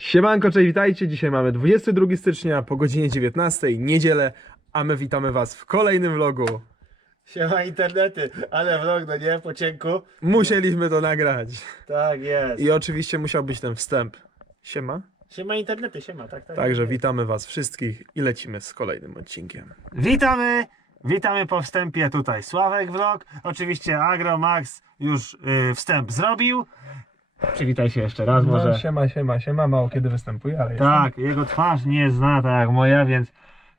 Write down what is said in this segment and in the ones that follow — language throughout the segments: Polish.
Siemanko, cześć, witajcie. Dzisiaj mamy 22 stycznia po godzinie 19, niedzielę, a my witamy was w kolejnym vlogu. Siema internety, ale vlog, no nie, po cienku. Musieliśmy to nagrać. Tak jest. I oczywiście musiał być ten wstęp. Siema. Siema internety, siema, tak, tak. Także witamy was wszystkich i lecimy z kolejnym odcinkiem. Witamy, witamy po wstępie tutaj Sławek Vlog. Oczywiście Agromax już y, wstęp zrobił. Przywitaj się jeszcze raz może. No, siema, siema, siema, mało kiedy występuje, ale Tak, jego twarz nie zna tak jak moja, więc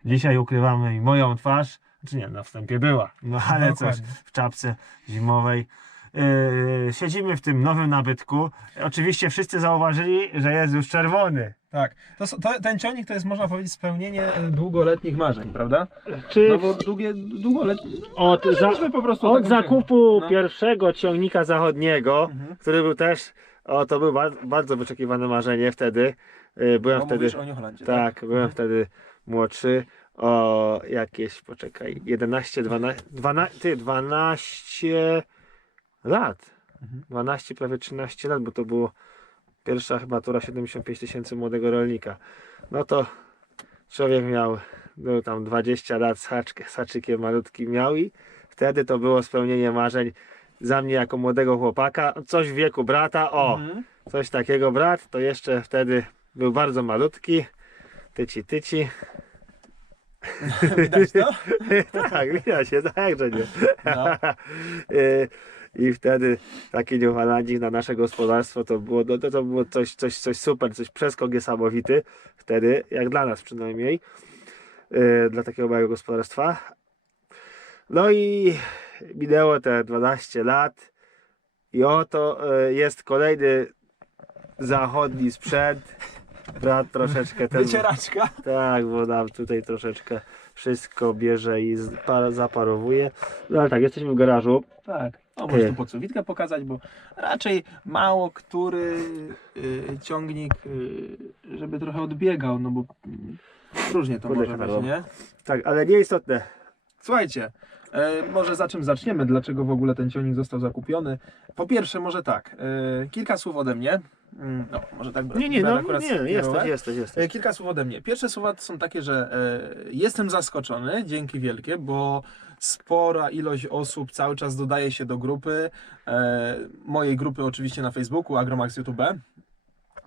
dzisiaj ukrywamy i moją twarz. Znaczy nie, na wstępie była, no ale coś w czapce zimowej. Yy, siedzimy w tym nowym nabytku. Oczywiście wszyscy zauważyli, że jest już czerwony. Tak, to, to, ten ciągnik to jest można powiedzieć spełnienie e, długoletnich marzeń, prawda? Czy No bo długie, długoletnie... od, za, Myśmy po prostu od taką zakupu No. pierwszego ciągnika zachodniego, Mhm. który był też, o to było bardzo, bardzo wyczekiwane marzenie wtedy. Yy, byłem Bo wtedy, mówisz o New Hollandzie, tak, byłem wtedy młodszy. O jakieś, poczekaj, 11, 12, 12, ty, 12 lat. Mhm. 12, prawie 13 lat, bo to było pierwsza chyba tura 75 tysięcy młodego rolnika. No to człowiek miał, był tam 20 lat, z haczk, z haczykiem malutki miał i wtedy to było spełnienie marzeń za mnie jako młodego chłopaka. Coś w wieku brata, o, Mhm. coś takiego brat, to jeszcze wtedy był bardzo malutki. Tyci, tyci. Widać to? tak, widać się, tak, jakże nie. No. Y, I wtedy taki New Hollandzik na nasze gospodarstwo to było, no, to, to było coś, coś, coś super, coś przeskok niesamowity wtedy, jak dla nas przynajmniej, y, dla takiego małego gospodarstwa. No i minęło te 12 lat i oto y, jest kolejny zachodni sprzęt. Brat troszeczkę ten... Wycieraczka. Tak, bo nam tutaj troszeczkę wszystko bierze i zaparowuje. No ale tak, jesteśmy w garażu. Tak. O, możesz Ty. tu podsłowitkę pokazać, bo raczej mało który y, ciągnik, y, żeby trochę odbiegał, no bo mm, różnie to Kurde, może być, nie? Tak, ale nieistotne. Słuchajcie, e, może za czym zaczniemy, dlaczego w ogóle ten ciągnik został zakupiony. Po pierwsze, może tak, e, kilka słów ode mnie. Mm, No, może tak Nie, nie, no akurat nie, jesteś, jesteś, jesteś. E, Kilka słów ode mnie. Pierwsze słowa są takie, że e, jestem zaskoczony, dzięki wielkie, bo spora ilość osób cały czas dodaje się do grupy. E, mojej grupy oczywiście na Facebooku, Agromax YouTube,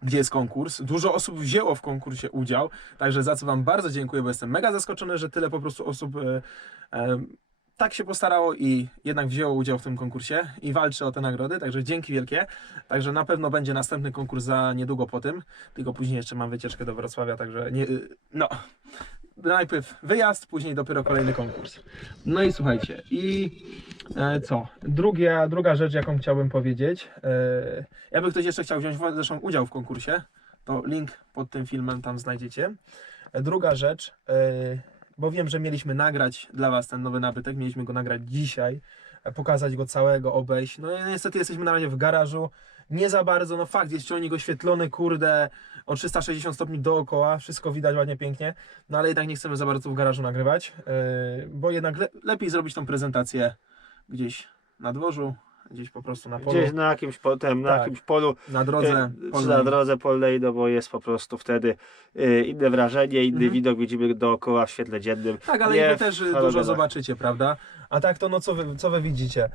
gdzie jest konkurs. Dużo osób wzięło w konkursie udział, także za co Wam bardzo dziękuję, bo jestem mega zaskoczony, że tyle po prostu osób e, e, tak się postarało i jednak wzięło udział w tym konkursie i walczy o te nagrody, także dzięki wielkie. Także na pewno będzie następny konkurs za niedługo po tym, tylko później jeszcze mam wycieczkę do Wrocławia, także nie, no. Najpierw wyjazd, później dopiero kolejny konkurs. No i słuchajcie, i e, co? Druga, druga rzecz, jaką chciałbym powiedzieć, e, jakby ktoś jeszcze chciał wziąć zresztą udział w konkursie, to link pod tym filmem tam znajdziecie. E, Druga rzecz, e, bo wiem, że mieliśmy nagrać dla Was ten nowy nabytek, mieliśmy go nagrać dzisiaj, e, pokazać go całego, obejść. No i niestety jesteśmy na razie w garażu, nie za bardzo, no fakt, jest ciągnik oświetlony, kurde, o 360 stopni dookoła, wszystko widać ładnie, pięknie, no ale jednak nie chcemy za bardzo w garażu nagrywać, yy, bo jednak le lepiej zrobić tą prezentację gdzieś na dworzu, gdzieś po prostu na polu, Gdzieś na jakimś potem, na Tak. jakimś polu, na drodze czy polnej. na drodze polnej, no bo jest po prostu wtedy e, inne wrażenie, inny Mhm. widok widzimy dookoła w świetle dziennym. Tak, ale Nie i wy też y, dużo zobaczycie, prawda? A tak to no co wy, co wy widzicie?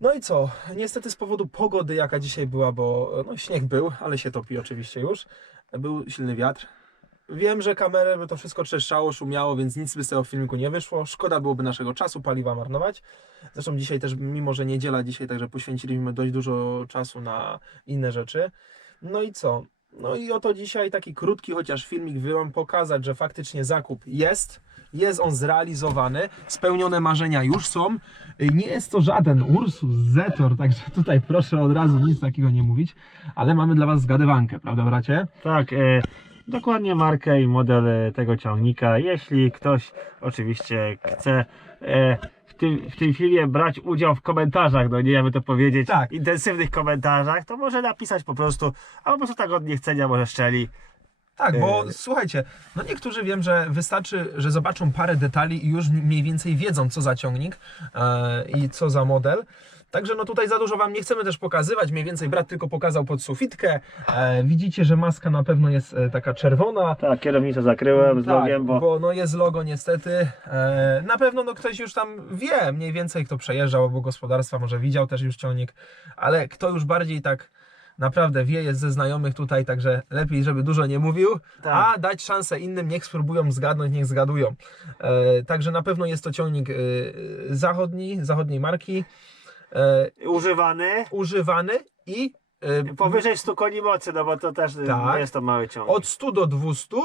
No i co? Niestety z powodu pogody, jaka dzisiaj była, bo no, śnieg był, ale się topi oczywiście już. Był silny wiatr. Wiem, że kamerę by to wszystko trzeszczało, szumiało, więc nic by z tego filmiku nie wyszło. Szkoda byłoby naszego czasu, paliwa marnować. Zresztą dzisiaj też, mimo że niedziela dzisiaj, także poświęciliśmy dość dużo czasu na inne rzeczy. No i co? No i oto dzisiaj taki krótki chociaż filmik wyłam pokazać, że faktycznie zakup jest. Jest on zrealizowany, spełnione marzenia już są. Nie jest to żaden Ursus Zetor, także tutaj proszę od razu nic takiego nie mówić, ale mamy dla Was zgadywankę, prawda bracie? Tak, e, dokładnie markę i model e, tego ciągnika. Jeśli ktoś oczywiście chce e, w, tym, w tym filmie brać udział w komentarzach, no nie jakby to powiedzieć, Tak. intensywnych komentarzach, to może napisać po prostu, a po prostu tak od niechcenia może szczeli. Tak, bo Yy. słuchajcie, no niektórzy wiem, że wystarczy, że zobaczą parę detali i już mniej więcej wiedzą, co za ciągnik e, i co za model. Także no tutaj za dużo wam nie chcemy też pokazywać, mniej więcej brat tylko pokazał pod sufitkę. E, widzicie, że maska na pewno jest e, taka czerwona. Tak, kierownicę zakryłem z Tak, logiem, bo... no jest logo niestety. E, na pewno no ktoś już tam wie mniej więcej kto przejeżdżał obok gospodarstwa, może widział też już ciągnik, ale kto już bardziej tak naprawdę wie, jest ze znajomych tutaj, także lepiej, żeby dużo nie mówił, Tak. a dać szansę innym, niech spróbują zgadnąć, niech zgadują. E, także na pewno jest to ciągnik e, zachodni, zachodniej marki, Używany. używany i e, Powyżej 100 koni mocy, no bo to też y, Tak. nie jest to mały ciągnik. od 100 do 200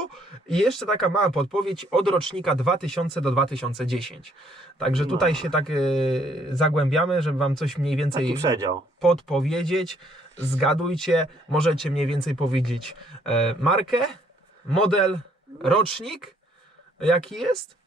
i jeszcze taka mała podpowiedź od rocznika 2000 do 2010. Także No. tutaj się tak e, zagłębiamy, żeby wam coś mniej więcej podpowiedzieć. Zgadujcie, możecie mniej więcej powiedzieć e, markę, model, rocznik, jaki jest.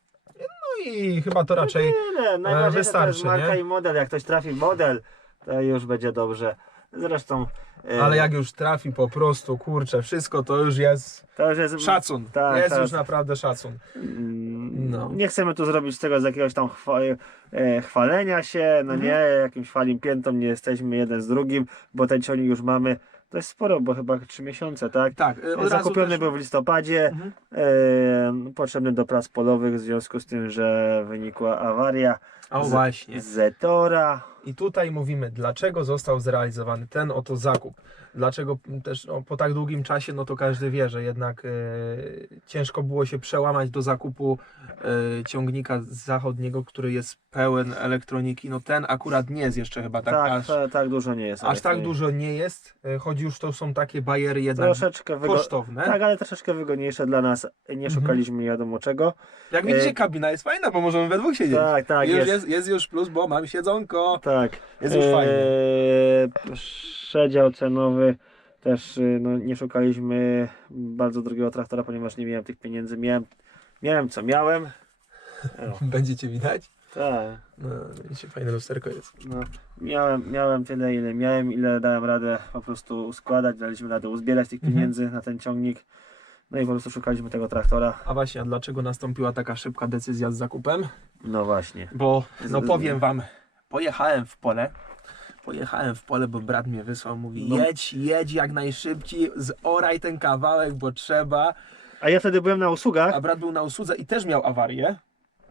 No i chyba to raczej Tyle, najważniejsze to wystarczy, jest marka nie? i model. Jak ktoś trafi w model, to już będzie dobrze. Zresztą... y, ale jak już trafi po prostu, kurczę, wszystko to już jest To już jest... szacun. Tak, jest tak. już naprawdę szacun. Mm, No. Nie chcemy tu zrobić z tego z jakiegoś tam chwa e, chwalenia się, no nie, jakimś falim piętą nie jesteśmy jeden z drugim, bo ten ciągnik już mamy, to jest sporo, bo chyba 3 miesiące, tak? Tak, e, od Zakupiony też- był w listopadzie, Mhm. potrzebny do prac polowych w związku z tym, że wynikła awaria O z- właśnie. Zetora. I tutaj mówimy, dlaczego został zrealizowany ten oto zakup. Dlaczego też no, po tak długim czasie, no to każdy wie, że jednak e, ciężko było się przełamać do zakupu e, ciągnika zachodniego, który jest pełen elektroniki. No ten akurat nie jest jeszcze chyba tak, Tak, aż, tak, tak dużo nie jest. aż tak dużo nie jest, e, choć już to są takie bajery jednak Troszeczkę kosztowne. Tak, ale troszeczkę wygodniejsze dla nas. Nie Mhm. szukaliśmy nie wiadomo czego. Jak widzicie, e, kabina jest fajna, bo możemy we dwóch siedzieć. Tak, tak, już jest. jest. Jest już plus, bo mam siedzonko. Tak. Jest już fajnie. Przedział cenowy też y, no, nie szukaliśmy bardzo drogiego traktora, ponieważ nie miałem tych pieniędzy. Miałem, miałem co miałem. O, Będziecie widać? tak. No, widzicie, fajne lusterko jest. No, miałem, miałem tyle, ile miałem, ile dałem radę po prostu uskładać, daliśmy radę uzbierać tych Mhm. pieniędzy na ten ciągnik. No i po prostu szukaliśmy tego traktora. A właśnie, a dlaczego nastąpiła taka szybka decyzja z zakupem? No właśnie. Bo, no powiem wam, pojechałem w pole. Pojechałem w pole, bo brat mnie wysłał, mówi No. jedź, jedź jak najszybciej, zoraj ten kawałek, bo trzeba. A ja wtedy byłem na usługach. A brat był na usłudze i też miał awarię.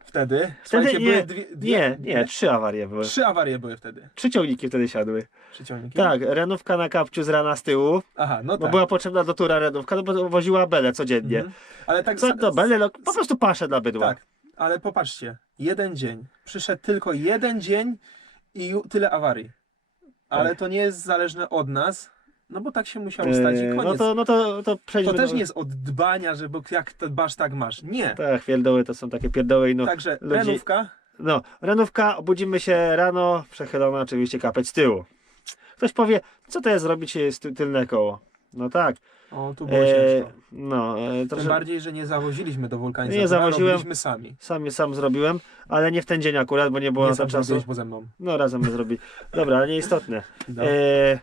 Wtedy. Wtedy nie, dwie, dwie, nie, nie, trzy awarie były. Trzy awarie były wtedy. Trzy ciągniki wtedy siadły. Trzy ciągniki. Tak, renówka na kapciu z rana z tyłu, Aha, no bo tak. była potrzebna do tura renówka, no bo woziła belę codziennie. Mhm. Ale tak Co to belę? No, po prostu paszę dla bydła. Tak, ale popatrzcie, jeden dzień. Przyszedł tylko jeden dzień i tyle awarii. Ale Tak. to nie jest zależne od nas, no bo tak się musiało stać i Eee, koniec. no to, no to, to przejdźmy To też do... nie jest od dbania, że bo jak to dbasz, tak masz. Nie. Tak, pierdoły to są takie pierdoły i no, Także ludzi- renówka, no, renówka, obudzimy się rano, przechylona oczywiście kapeć z tyłu. Ktoś powie, co to jest zrobić z ty- tylne koło? No tak, o tu było ciężko. no, e, Tym bardziej, że nie zawoziliśmy do wulkanizatora, Nie zawoziłem. sami. sam, sam zrobiłem, ale nie w ten dzień akurat, bo nie było Nie na to sam czasu. ze mną. No razem my zrobili. Dobra, ale nieistotne. No. E,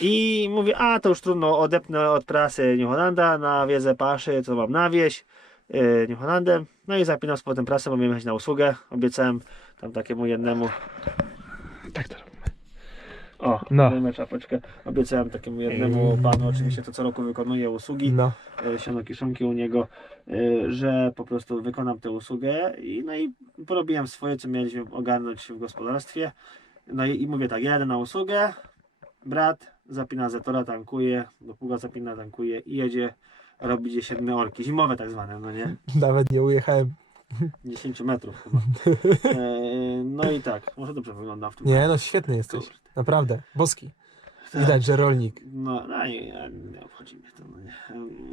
I mówię, a to już trudno, odepnę od prasy New Hollanda, nawiezę paszy, co mam nawieźć e, New Hollandem. No i zapinam z potem prasę, bo miałem jechać na usługę. Obiecałem tam takiemu jednemu, Tak to. O, No. no. czapeczkę. Obiecałem takiemu jednemu panu, oczywiście to co roku wykonuje usługi, No. e, siano kiszonki u niego, e, że po prostu wykonam tę usługę i no i porobiłem swoje, co mieliśmy ogarnąć w gospodarstwie. No i, i mówię tak, jadę na usługę, brat zapina zetora, tankuje, do pługa zapina, tankuje i jedzie robić jesienne orki, zimowe tak zwane, no nie? Nawet nie ujechałem. 10 metrów chyba. E, no i tak, może dobrze wygląda w tym. Nie, no świetny jesteś. Kurde. Naprawdę. Boski. Tak. Widać, że rolnik. No, no i nie, nie obchodzi mnie to, no nie.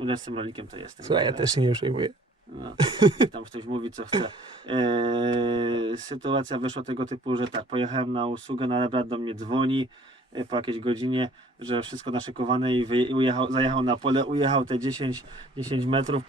Ja Jestem rolnikiem, to jestem. Słuchaj, ja też się nie przejmuję. No, tam ktoś mówi, co chce. Eee, sytuacja wyszła tego typu, że tak, pojechałem na usługę, no ale brat do mnie dzwoni e, po jakiejś godzinie, że wszystko naszykowane i, wy, i ujechał, zajechał na pole, ujechał te 10, 10 metrów,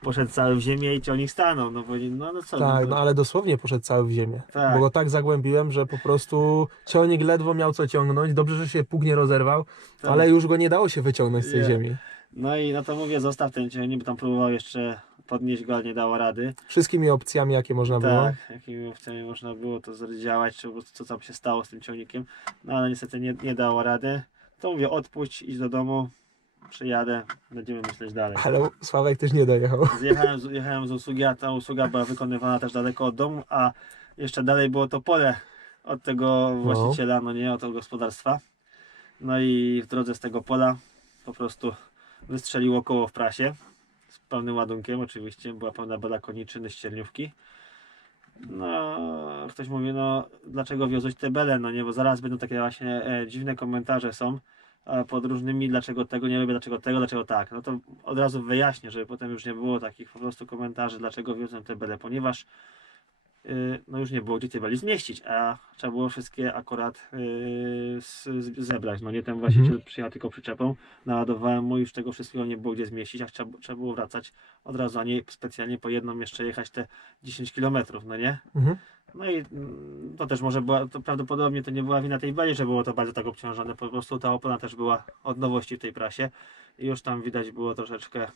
poszedł cały w ziemię i ciągnik stanął. No, bo, no, no co? Tak, no, no ale dosłownie poszedł cały w ziemię. Tak. Bo go tak zagłębiłem, że po prostu ciągnik ledwo miał co ciągnąć. Dobrze, że się pług nie rozerwał, tak. ale już go nie dało się wyciągnąć z tej ziemi. No i no to mówię, zostaw ten ciągnik, bo tam próbował jeszcze podnieść go, ale nie dało rady. Wszystkimi opcjami, jakie można było. Tak, jakimi opcjami można było to zdziałać, czy po prostu co tam się stało z tym ciągnikiem. No ale niestety nie, nie dało rady. To mówię, odpuść, idź do domu, przyjadę, będziemy myśleć dalej. Ale Sławek też nie dojechał. Zjechałem jechałem z usługi, a ta usługa była wykonywana też daleko od domu, a jeszcze dalej było to pole od tego właściciela, no nie, od tego gospodarstwa. No i w drodze z tego pola po prostu wystrzeliło koło w prasie z pełnym ładunkiem oczywiście, była pełna bela koniczyny, ścierniówki. No, ktoś mówi, no dlaczego wiozłeś te bele, no nie, bo zaraz będą takie właśnie e, dziwne komentarze są pod różnymi, dlaczego tego nie robię, dlaczego tego, dlaczego tak. No to od razu wyjaśnię, żeby potem już nie było takich po prostu komentarzy, dlaczego wiozłem te bele, ponieważ no już nie było gdzie te beli zmieścić, a trzeba było wszystkie akurat y, zebrać. No nie ten właściciel Mhm. przyjechał tylko przyczepą, naładowałem mu, już tego wszystkiego nie było gdzie zmieścić, a trzeba, trzeba było wracać od razu, a nie specjalnie po jedną jeszcze jechać te 10 km, no nie? Mhm. No i mm, to też może była, to prawdopodobnie to nie była wina tej beli, że było to bardzo tak obciążone, po prostu ta opona też była od nowości w tej prasie i już tam widać było troszeczkę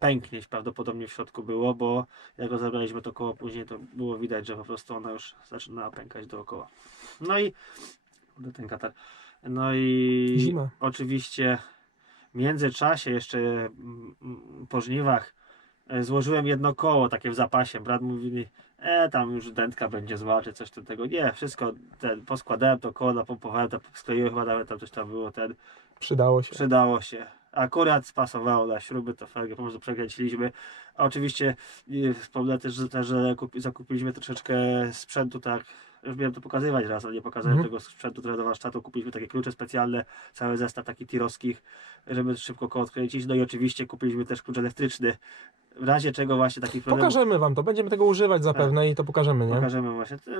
pęknieć prawdopodobnie w środku było, bo jak go zabraliśmy to koło później, to było widać, że po prostu ona już zaczyna pękać dookoła. No i ten katar. No i Zima. oczywiście w międzyczasie jeszcze mm, po żniwach e, złożyłem jedno koło takie w zapasie. Brat mówi mi, e tam już dętka będzie zła, czy coś do tego. Nie, wszystko ten, poskładałem to koło, napompowałem, to skleiłem chyba nawet tam coś tam było, ten, Przydało się. przydało się. Akurat spasowało na śruby, to fajnie, po prostu przekręciliśmy. A oczywiście y, wspomnę też, że, że kupi, zakupiliśmy troszeczkę sprzętu, tak, już miałem to pokazywać raz, ale nie pokazałem Mhm. tego sprzętu trochę do warsztatu. Kupiliśmy takie klucze specjalne, cały zestaw taki tirowskich, żeby szybko koło odkręcić. No i oczywiście kupiliśmy też klucz elektryczny. W razie czego właśnie takich problemów Pokażemy wam to, będziemy tego używać zapewne i to pokażemy, nie? pokażemy właśnie. To,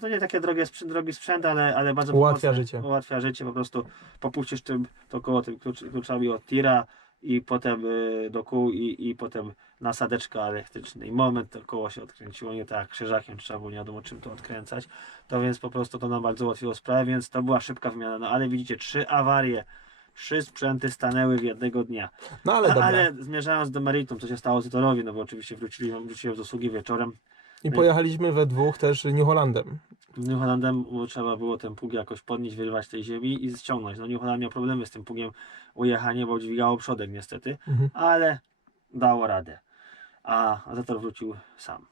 to nie takie drogie sprzęt, drogi sprzęt, ale, ale bardzo Ułatwia pomocne. życie. Ułatwia życie, po prostu popuścisz tym to koło tym klucz, kluczami od tira i potem y, do kół i, i potem nasadeczka elektryczna i moment to koło się odkręciło, nie tak krzyżakiem trzeba było nie wiadomo czym to odkręcać, to więc po prostu to nam bardzo ułatwiło sprawę, więc to była szybka wymiana, no ale widzicie, trzy awarie, trzy sprzęty stanęły w jednego dnia. No ale dobra. Ale zmierzając do meritum, co się stało z torowi, no bo oczywiście wrócili, wróciłem z usługi wieczorem, I pojechaliśmy we dwóch też New Hollandem. New Hollandem bo trzeba było ten pług jakoś podnieść, wyrwać tej ziemi i ściągnąć. No New Holland miał problemy z tym pługiem ujechanie, bo dźwigało przodek niestety, Mhm. ale dało radę. A Zator wrócił sam.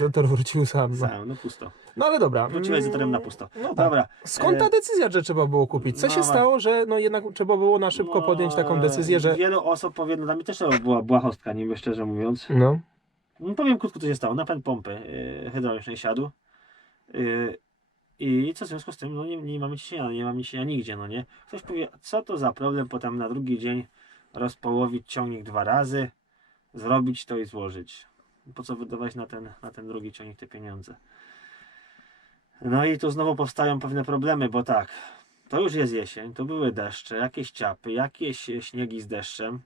Doktor wrócił sam. No, Sam, no pusto. no ale dobra. Wróciłeś z Mm, Zatorem na pusto. No tak. Dobra. Skąd ta e, decyzja, że trzeba było kupić? Co no się stało, że no jednak trzeba było na szybko no, podjąć taką decyzję, że... Wielu osób powie, no dla mnie też to była błahostka, niby szczerze mówiąc. No. No, powiem krótko, co się stało. Napęd pompy yy, hydraulicznej siadł. Yy, I co w związku z tym, no nie, nie mamy ciśnienia, nie mamy ciśnienia nigdzie, no nie. Ktoś powie, co to za problem, potem na drugi dzień rozpołowić ciągnik dwa razy, zrobić to i złożyć. Po co wydawać na ten, na ten drugi ciągnik te pieniądze? No i tu znowu powstają pewne problemy, bo tak, to już jest jesień, to były deszcze, jakieś ciapy, jakieś śniegi z deszczem.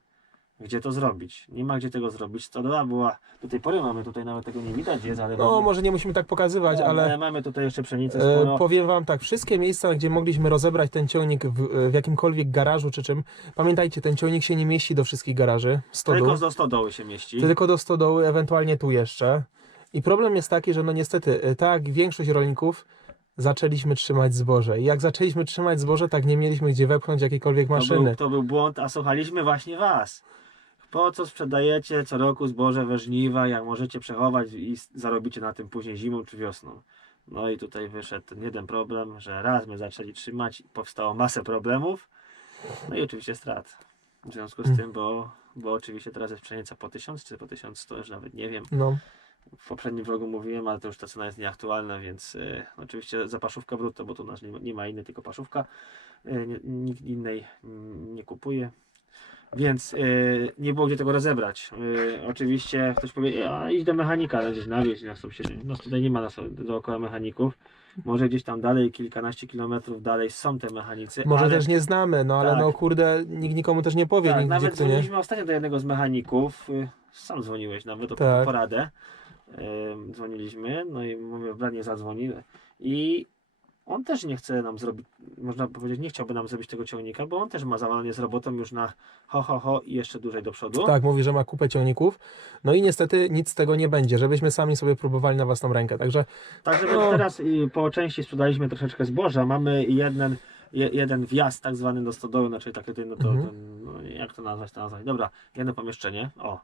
Gdzie to zrobić? Nie ma gdzie tego zrobić. Stodoła była, do tej pory mamy tutaj, nawet tego nie widać jest, ale No mamy, może nie musimy tak pokazywać, no, ale mamy tutaj jeszcze pszenicę e, sporo. powiem wam tak, wszystkie miejsca, gdzie mogliśmy rozebrać ten ciągnik w, w jakimkolwiek garażu czy czym, pamiętajcie, ten ciągnik się nie mieści do wszystkich garaży, stodół. Tylko do stodoły się mieści. tylko do stodoły, ewentualnie tu jeszcze. I problem jest taki, że no niestety, e, tak większość rolników, zaczęliśmy trzymać zboże. I jak zaczęliśmy trzymać zboże, tak nie mieliśmy gdzie wepchnąć jakiejkolwiek To maszyny. był, to był błąd, a słuchaliśmy właśnie Was. Po co sprzedajecie co roku zboże we żniwa, jak możecie przechować i zarobicie na tym później zimą czy wiosną. No i tutaj wyszedł ten jeden problem, że raz my zaczęli trzymać, powstało masę problemów, no i oczywiście strat. W związku z Mm. tym, bo, bo oczywiście teraz jest pszenica po 1000 czy po 1100, już nawet nie wiem. No, W poprzednim vlogu mówiłem, ale to już ta cena jest nieaktualna, więc y, oczywiście za paszówkę brutto, bo tu nasz nie, ma- nie ma innej, tylko paszówka. Y, nikt innej nie kupuje. Więc y, nie było gdzie tego rozebrać. Y, oczywiście ktoś powie, a idź do mechanika, no gdzieś na wieś, na. No tutaj nie ma na, so- dookoła mechaników. Może gdzieś tam dalej, kilkanaście kilometrów dalej są te mechanicy. może ale... też nie znamy, no ale Tak. no kurde, nikt nikomu też nie powie Tak, nigdzie, nawet kto nie. dzwoniliśmy ostatnio do jednego z mechaników. y, Sam dzwoniłeś nawet o Tak. poradę. Ym, Dzwoniliśmy, no i mówię, brat nie zadzwoni. I on też nie chce nam zrobić, można powiedzieć, nie chciałby nam zrobić tego ciągnika, bo on też ma zawalenie z robotą już na ho, ho, ho i jeszcze dłużej do przodu. Tak, mówi, że ma kupę ciągników. No i niestety nic z tego nie będzie, żebyśmy sami sobie próbowali na własną rękę. Także Także No. teraz po części sprzedaliśmy troszeczkę zboża. Mamy jeden, je, jeden wjazd tak zwany do stodoły, znaczy takie, no to, Mhm. to, no, jak to nazwać, to nazwać. Dobra, jedno pomieszczenie, o,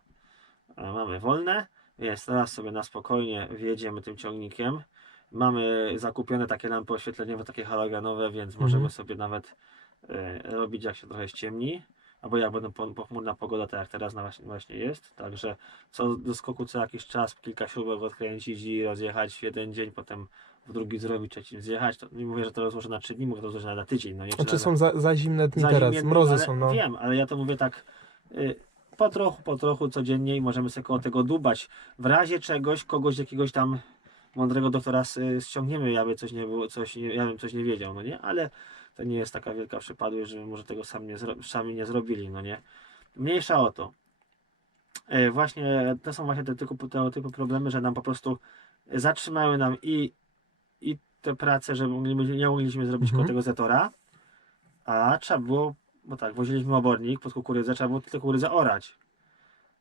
e, mamy wolne, jest, teraz sobie na spokojnie wjedziemy tym ciągnikiem. Mamy zakupione takie lampy oświetleniowe, takie halogenowe, więc Mhm. możemy sobie nawet e, robić jak się trochę ściemni. Albo jak będą po- pochmurna pogoda, tak jak teraz na właśnie, właśnie jest. Także co do skoku co jakiś czas kilka śrubek odkręcić i rozjechać w jeden dzień, potem w drugi zrobić, trzecim zjechać. To nie mówię, że to rozłożę na trzy dni, mogę to rozłożyć na tydzień. No nie, czy na- są za, za zimne dni za teraz, zimie dni, mrozy ale są. No. Wiem, ale ja to mówię tak y, po trochu, po trochu codziennie i możemy sobie koło tego dubać. W razie czegoś, kogoś jakiegoś tam mądrego doktora s- ściągniemy, ja by coś nie było, coś nie, ja bym coś nie wiedział, no nie? Ale to nie jest taka wielka przypadłość, że może tego sam nie sami nie zrobili, no nie? Mniejsza o to. E, Właśnie to są właśnie te typu, tego typu problemy, że nam po prostu zatrzymały nam i, i te prace, że nie mogliśmy zrobić Mhm. tego zetora, a trzeba było, bo tak, woziliśmy obornik pod kukurydzę, trzeba było tę kukurydzę orać.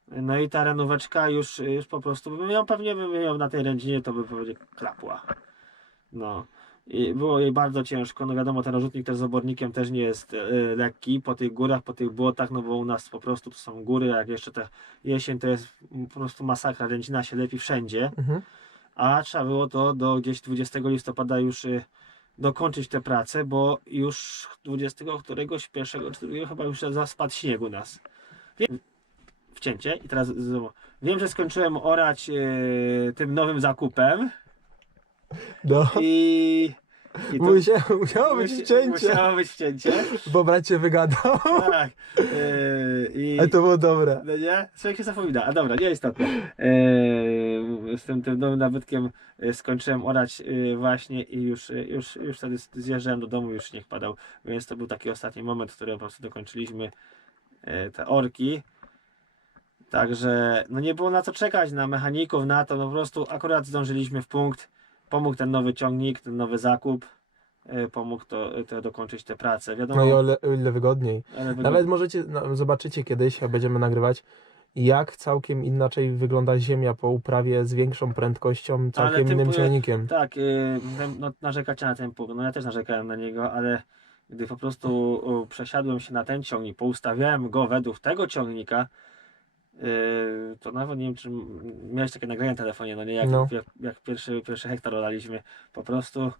No i ta renóweczka już, już po prostu, bym ją pewnie bym ją na tej rędzinie, to by powiedzieć klapła. No. I było jej bardzo ciężko, no wiadomo, ten rozrzutnik też z obornikiem też nie jest e, lekki po tych górach, po tych błotach, no bo u nas po prostu to są góry, jak jeszcze te jesień to jest po prostu masakra, rędzina się lepi wszędzie Mhm. a trzeba było to do gdzieś 20 listopada już y, dokończyć tę pracę, bo już 20 któregoś, pierwszego czy drugiego chyba już zaspadł śnieg u nas. Wcięcie i teraz znowu. wiem, że skończyłem orać y, tym nowym zakupem No. i, i to Musiało, musiało być musi- wcięcie, musiało być wcięcie. bo brat cię wygadał. Tak. y, i, Ale to było dobre. No nie? Człowiek się zapomina. A dobra, nie istotne. Eee, z tym, tym nowym nabytkiem e, skończyłem orać e, właśnie i już, już, już wtedy zjeżdżałem do domu, już śnieg padał. Więc to był taki ostatni moment, w którym po prostu dokończyliśmy e, te orki. Także no nie było na co czekać, na mechaników, na to, no po prostu akurat zdążyliśmy w punkt. Pomógł ten nowy ciągnik, ten nowy zakup. e, Pomógł to, to dokończyć tę pracę. Wiadomo, No i o ile, o ile wygodniej. ale Nawet możecie, no, zobaczycie kiedyś, jak będziemy nagrywać, jak całkiem inaczej wygląda ziemia po uprawie z większą prędkością, całkiem innym ciągnikiem. Tak, yy, no, narzekacie na ten punkt. No ja też narzekałem na niego, ale gdy po prostu przesiadłem się na ten ciągnik, poustawiałem go według tego ciągnika, to nawet nie wiem, czy miałeś takie nagranie na telefonie, no nie, jak, No. jak, jak pierwszy, pierwszy hektar olaliśmy, po prostu,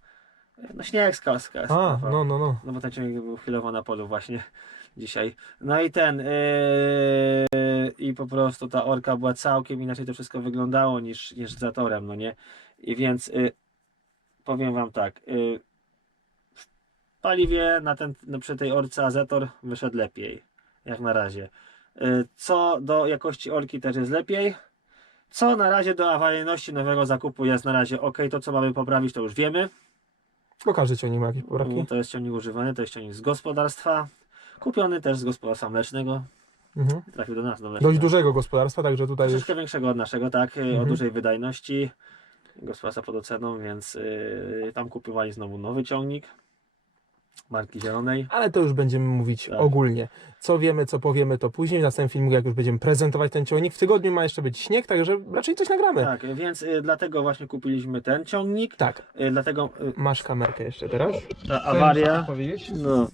no śnieg z kaska. A, no, no, no. No bo ten ciągnik był chwilowo na polu właśnie dzisiaj. No i ten yy, i po prostu ta orka była całkiem inaczej to wszystko wyglądało niż, niż z zatorem, no nie? I więc yy, powiem wam tak, yy, w paliwie na ten, no przy tej orce Azetor wyszedł lepiej, jak na razie. Yy, co do jakości orki też jest lepiej. Co na razie do awaryjności nowego zakupu jest na razie ok, to co mamy poprawić to już wiemy. Pokażę ciągnik ma jakieś poprawki. To jest ciągnik używany, to jest ciągnik z gospodarstwa. Kupiony też z gospodarstwa mlecznego. Mhm. Trafił do nas do mlecznego. Dość dużego gospodarstwa, także tutaj Troszeczkę większego od naszego, tak, o Mhm. dużej wydajności. Gospodarstwa pod oceną, więc y, tam kupowali znowu nowy ciągnik marki zielonej. Ale to już będziemy mówić Tak. ogólnie. Co wiemy, co powiemy, to później. W następnym filmiku, jak już będziemy prezentować ten ciągnik. W tygodniu ma jeszcze być śnieg, także raczej coś nagramy. Tak. Tak, więc y, dlatego właśnie kupiliśmy ten ciągnik. Y, dlatego y, Masz kamerkę jeszcze teraz. ta awaria. powiedzieć? No,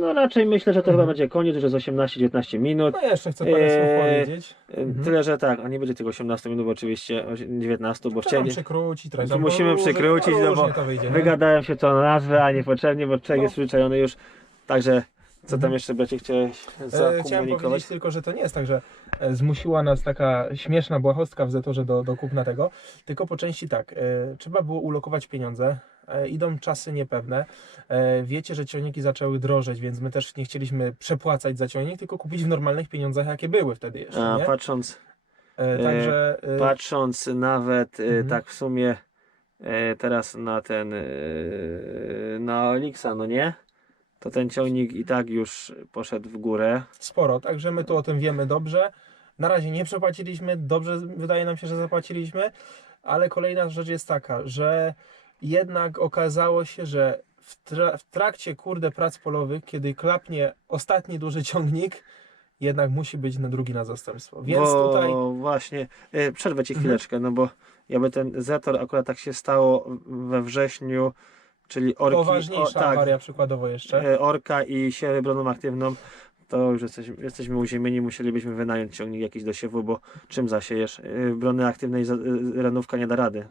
no raczej myślę, że to chyba będzie koniec, już jest 18-19 minut. No jeszcze chcę parę słów Eee, powiedzieć. Y, Mhm. Tyle, że tak, a nie będzie tych 18 minut, bo oczywiście osie- 19, bo chcieli. przykrócić, musimy przykrócić, no bo wyjdzie, nie? Wygadałem się co na nazwę, a niepotrzebnie, bo człowiek No. jest przyzwyczajony już. Także co tam Mhm. jeszcze bracie chciałeś E, Chciałem zakomunikować? powiedzieć tylko, że to nie jest tak, że e, zmusiła nas taka śmieszna błahostka w Zetorze do, do kupna tego, tylko po części tak, e, trzeba było ulokować pieniądze, e, idą czasy niepewne, e, wiecie, że ciągniki zaczęły drożeć, więc my też nie chcieliśmy przepłacać za ciągnik, tylko kupić w normalnych pieniądzach, jakie były wtedy jeszcze, A, nie? patrząc, E, Także e, patrząc nawet e, Mhm. tak w sumie e, teraz na ten e, na Olixa, no nie? To ten ciągnik i tak już poszedł w górę. sporo, także my tu o tym wiemy dobrze. Na razie nie przepłaciliśmy, dobrze wydaje nam się, że zapłaciliśmy, ale kolejna rzecz jest taka, że jednak okazało się, że w, tra- w trakcie kurde prac polowych, kiedy klapnie ostatni duży ciągnik, jednak musi być na drugi na zastępstwo. Więc bo tutaj właśnie, e, przerwę ci Mhm. chwileczkę, no bo jakby ten Zetor akurat tak się stało we wrześniu, czyli orki, poważniejsza tak, awaria przykładowo jeszcze. e, orka i siewy broną aktywną, to już jesteśmy, jesteśmy uziemieni, musielibyśmy wynająć ciągnik jakiś do siewu, bo czym zasiejesz? E, Brony aktywnej e, renówka nie da rady.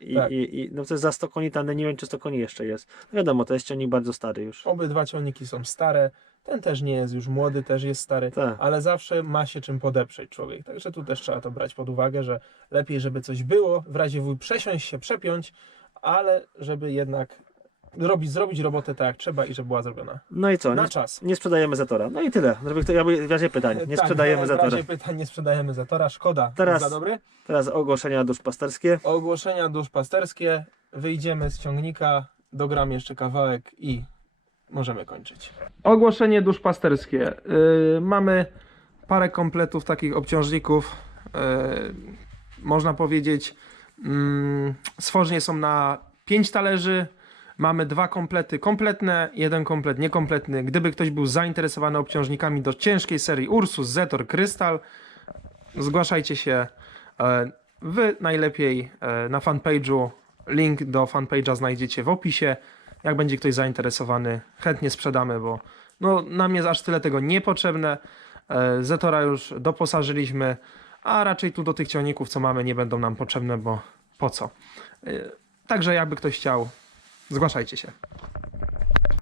I, Tak. i, i, no to jest za 100 koni, tam nie wiem czy 100 koni jeszcze jest. No wiadomo, to jest ciągnik bardzo stary już. Obydwa ciągniki są stare. Ten też nie jest już młody, też jest stary, Tak. ale zawsze ma się czym podeprzeć człowiek. Także tu też trzeba to brać pod uwagę, że lepiej, żeby coś było, w razie wuj przesiąść się, przepiąć, ale żeby jednak robić, zrobić robotę tak jak trzeba i żeby była zrobiona No i co? na Nie, czas. nie sprzedajemy Zetora. No i tyle. Żeby to, jakby w razie pytań. Nie Tak, sprzedajemy w Zetora. razie pytań nie sprzedajemy Zatora, szkoda. Teraz- Za dobry. Teraz ogłoszenia duszpasterskie. Ogłoszenia duszpasterskie, wyjdziemy z ciągnika, dogram jeszcze kawałek i możemy kończyć. Ogłoszenie duszpasterskie. Yy, mamy parę kompletów takich obciążników. Yy, można powiedzieć, stworzenie są na 5 talerzy. Mamy dwa komplety kompletne, jeden komplet niekompletny. Gdyby ktoś był zainteresowany obciążnikami do ciężkiej serii Ursus, Zetor, Krystal, zgłaszajcie się. E, Wy najlepiej e, na fanpage'u. Link do fanpage'a znajdziecie w opisie. Jak będzie ktoś zainteresowany, chętnie sprzedamy, bo no, nam jest aż tyle tego niepotrzebne. E, Zetora już doposażyliśmy, a raczej tu do tych ciągników, co mamy, nie będą nam potrzebne, bo po co? Także jakby ktoś chciał, zgłaszajcie się.